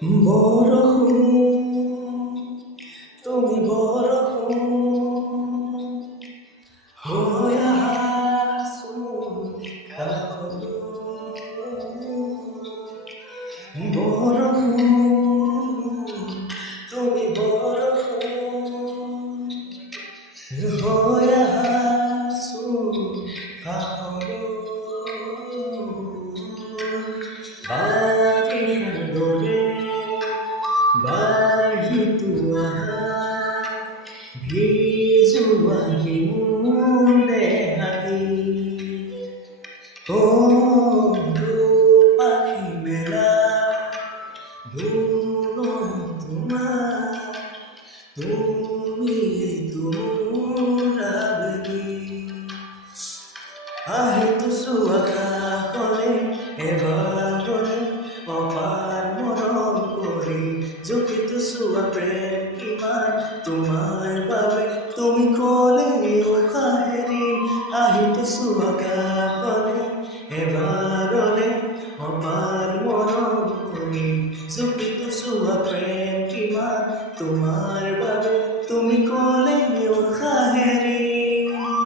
বৰষুণ তুমি বৰষুণ হৈ আহাচোন কাষলৈ বৰষুণ তুমি বৰষুণ হৈ আহাচোন কাষলৈ বাৰিষাৰ দৰে বাঢ়িতো আহা ভিজুৱাহি মোৰ দেহাটি পাখি মেলা ধুন তোমাৰ তুমি মোৰ আবেলি আহিতো আকাশলে এবাৰলে অপাৰ মৰম কৰি জুপিতো চোৱা প্ৰেম কিমান তোমাৰ বাবে তুমি ক'লে উশাহেৰি আহিতো আকাশলে এবাৰলে অপাৰ মৰম কৰি জুপিতো চোৱা প্ৰেম কিমান তোমাৰ